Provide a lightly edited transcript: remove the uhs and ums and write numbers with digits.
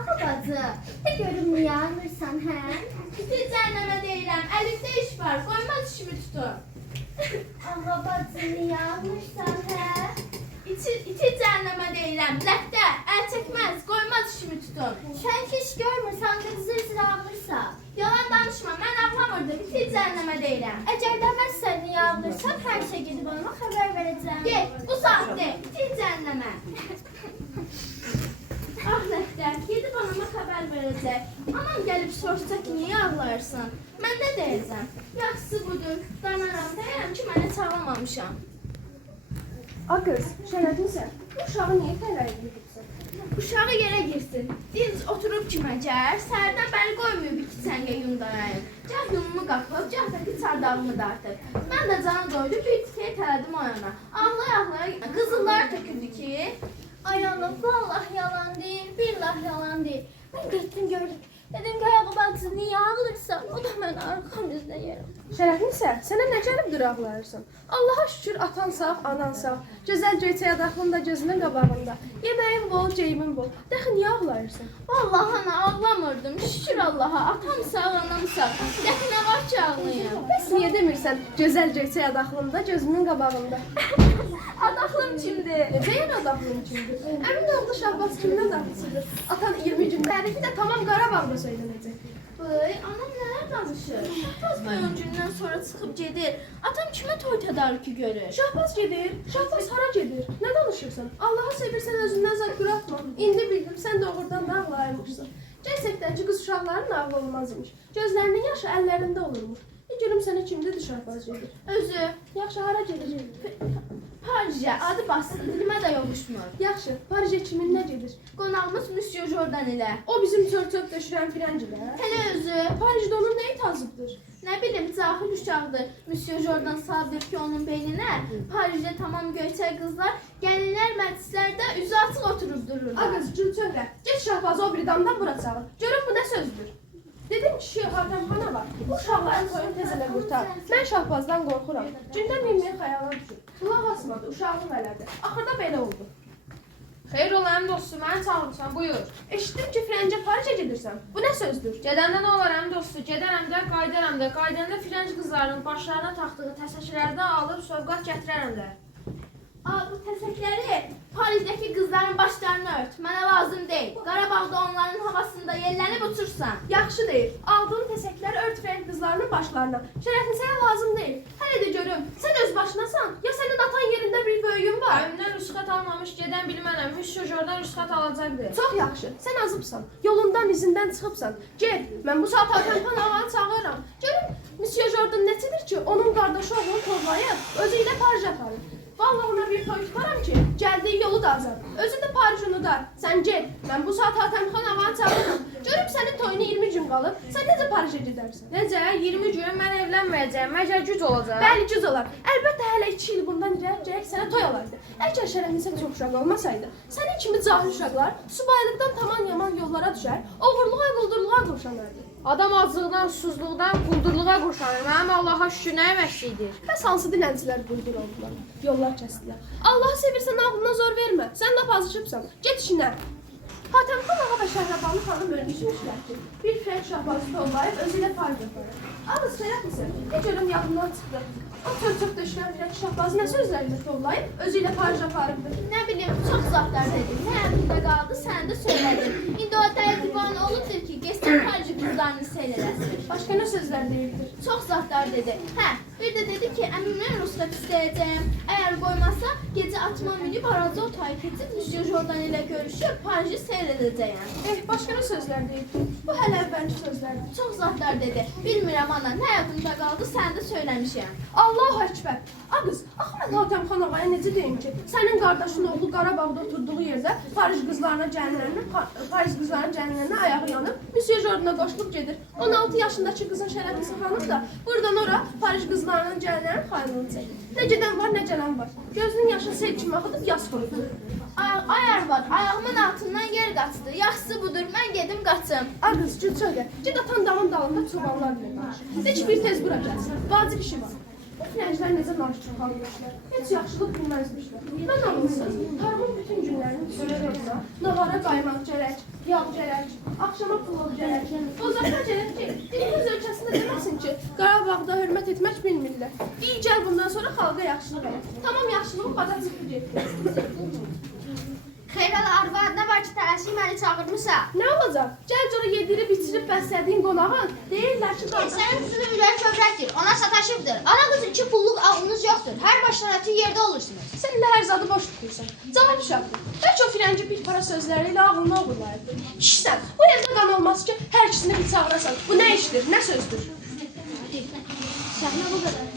Ağa bacı, de görüm niyə alırsan, hə? Bizi cəhənnəmə deyirəm, əlimdə iş var, qoymaz işimi tutun. Ağa bacı, niyə alırsan, hə? İti cəhənnəmə deyirəm, ləhdə, əl çəkməz, qoymaz işimi tutun. Sən ki iş görmürsən, də zır-zır alırsan. Yalan danışma, mən ağlamırdım, iti cəhənnəmə deyirəm. Əgər deməzsən niyə alırsan, hər şey gedib ona xəbər verəcəm. Get, bu saatdə, iti cəhənnəmə. Ah ləhdə, gedib anama xəbər verəcək. Anam gəlib soruşsa ki, niyə ağlayırsan? Mən nə deyəcəm? Yaxşısı budur, danaram, deyərəm ki, mənə çağlamamışam. A qız, şərəflisən. Bu uşağı niyə tələyə edibsən? Uşağı yerə girsin. Dinc oturub kiməcər, səhərdən bəri qoymuyor iki çəngə yun darayın. Cah yumumu qapıb, cah da ki çardağımı dartıb. Mən də canı doydu, bir tikəyə tələdim o yana. Ağlaya-ağlaya qızıllar töküldü ki... Ay ana, vallahi yalan deyil, billah yalan deyil. Mən getdim gördüm. Dedim ki, ağa bacı niyə ağlırsan? O da mən arxam izləyirəm. Şərəflisən, sənə nə gəlib duraqlayırsan? Allaha şükür atan sağ, anan sağ. Gözəl göyçə yadaqlında gözünün qabağında. Yeməyin bol, ceyimin bol. Dəxi niyə ağlayırsan? Vallahi ana ağlamırdım, şükür Allaha. Atam sağ, anam sağ. Dəxi nə var ki ağlayım? Bəs niyə demirsən gözəl göyçə yadaqlında gözünün qabağında? Adaqlım kimdir? Necə adaqlın kimdir? Əmin oldu Şahbaz kimin adaqlısıdır? Atan 20 gün tərifi də tamam Qarabağda söylənəcək. Bıy, anam nələr danışır? Şahbaz boyun gündən sonra çıxıb gedir. Atam kimə toy tədarükü görür? Şahbaz gedir, Şahbaz hara gedir? Nə danışırsan? Allahı sevirsən özündən zad atma. İndi bildim, sən doğrudan da ağlayırmışsın. Gerçəkdən ki, qız uşaqların ağlı olmazmış. Gözlərinin yaşı əllərində olurmuş. Görüm sənə kimdir Şahbaz gedir? Özü. Yaxşı, hara gedir? Parijə, adı bastı, dilimə də yovuşmur. Yaxşı, Parijə kiminlə gedir? Qonağımız Monsieur Jordan ilə. O bizim çör-çöp döşürən firəncilər. Hələ özü. Parijdə onun nəyi tazıbdır? Nə bilim, cahil uşaqdır. Monsieur Jordan saldır ki, onun beyninə Parijdə tamam göyçək qızlar, gəlinlər məclislərdə üzü açıq oturub dururlar. Ağız, Gülçöhrə, get Şahbazı o bir damdan bura çağır. Görüm bu nə sözdür? Dedim ki, Şeyh Hatəmxana var. Bu uşaqların toyunu tezələ qurtar. Mən Şahbazdan qorxuram. Gündən minməyə xəyala düşür. Qulaq asmadı, uşağını vələdi. Axırda belə oldu. Xeyr ol əmi dostu, məni çağırırsan, buyur. Eşitdim ki, Frəncə Parijə gedirsən. Bu nə sözdür? Gedəndə nə olar əmi dostu, gedərəm də, qaydaram da. Qaydanda Frenç qızlarının başlarına taxdığı təsəklərdən alıb sovqat gətirərəm də. Aa, bu təsəkləri Parijdəki qızların başlarını ört. Mənə lazım deyil. Qarabağda onların havasında yellənib uçursan. Yaxşı deyil. Aldığın təsəkləri ört Frənc qızlarının başlarına. Şərəfin sənə lazım deyil. Hələ də görüm, sən öz başınasan, ya sənin atan yerində bir böyüyün var? Əmimdən rüsxət almamış gedən bilmənəm, Monsieur Jordan rüsxət alacaqdır. Çox yaxşı, sən azıbsan, yolundan izindən çıxıbsan. Gel, mən bu saat Hatəmxan ağanı çağırıram. Görüm, Monsieur Jordan neçidir ki, onun qardaşı oğlunu tovlayıb, özü ilə Parijə aparır. Vallahi ona bir toy tutaram ki, gəldiyi yolu da azar. Özü də Parij unudar. Sən gel, mən bu saat Hatəmxan ağanı çağırıram. Görüm sənin toyuna 20 gün qalıb, sən necə Parijə gedərsən? Necə? 20 gün mən evlənməyəcəm, məgər güc olacaq. Bəli, güc olar. Əlbəttə hələ 2 il bundan irəli sənə toy olardı. Əgər şərəfinizə çox uşaq olmasaydı, sənin kimi cahil uşaqlar subaylıqdan tamam yaman yollara düşər, oğurluğa, quldurluğa qurşanardı. Adam azlıqdan, susuzluqdan, quldurluğa qurşanır. Mənim Allaha şükür nə əməksizdir. Bəs hansı dilənçilər quldur oldular, yollar kəsdilər. Allahı sevirsən ağlına zor vermə, sən lap azışıbsan, get işinə. Hatəmxan ağa və Şəhrabanı xanım ölmüşmüşlər ki, bir Frənc Şahbazı tollayıb özü ilə Parijə aparır. Ağız şərəflisin, ne görüm yadımdan çıxdı. O çöp düşən Frənc Şahbazı nə sözlərlə tollayıb özü ilə Parijə aparıbdır. Nə bilim, çox zatlar dedim. Nə əmrində qaldı, sən də söylədin. İndi o dəli divanə olubdur ki, geçsin Parijə qızlarını seyr eləsin. Başqa nə sözlər deyildir? Çox zatlar dedi. Hə, bir də dedi ki, əmimdən rüsxət istəyəcəm. Əgər qoymasa, gecə atma minib araca otayı keçib Monsieur Jordan ilə görüşüb Parijə seyr edəcəyəm. Başqa nə sözlər deyildir? Bu hələ əvvəlki sözlərdir. Çox zatlar dedi. Bilmirəm ana, nə yadımda qaldı, sən də söyləmişəm. Allahu Əkbər. Ağız, axı mən Hatəmxan ağaya necə deyim ki, sənin qardaşın oğlu Qarabağda oturduğu yerdə Paris qızlarına cəhənnəminə ayağı yanıb, Monsieur Jordana qoşulub gedir. 16 yaşındakı qızın şərəflisi xanım da buradan ora Paris qızlarının cəhənnəmin xaynını çəkir. Nə gedən var, nə gələn var. Gözünün yaşı sel kimi axıdıb yas qoydu. Ayar var, ayağımın altından yer qaçdı. Yaxşısı budur, mən gedim qaçım. Ağız, Gülçöhrə, ged atan damın dalında çobanlar bilir. Heç bir tez bura gəlsin, vacib işi var. Bu filənclər necə naşır qalmışlar, heç yaxşılıq bilməzmişlər. Mən ağılsız, tarımın bütün günlərini sürərəm. Nahara qaymaq gərək, yağ gərək, axşama pulov gərək. Bozaqda gərək ki, dilimiz ölkəsində deməsin ki, Qarabağda hörmət etmək bilmirlər. İyi gəl bundan sonra xalqa yaxşılıq elə. Tamam yaxşılığın baza çıxı getdi. Xeyralı arvad, nə var ki, tələsik məni çağırmısa? Nə olacaq? Gəl sonra yedirib, içirib bəslədiyin qonağın. Deyirlər ki, Sənin qızının ürəyi kövrəkdir, ona sataşıbdır. Ana qız 2 pulluq ağlınız yoxdur, hər başlanatı yerdə olursunuz. sən ilə hər zadı boş tutursan. Cavab uşaqdır. Bəlkə o firənci bir para sözləri ilə ağlına oğurlayırdı. Kişisən, bu evdə qan olmaz ki, hər ikisini bir çağırasan. Bu nə işdir, nə sözdür? Səhnə bu qədər.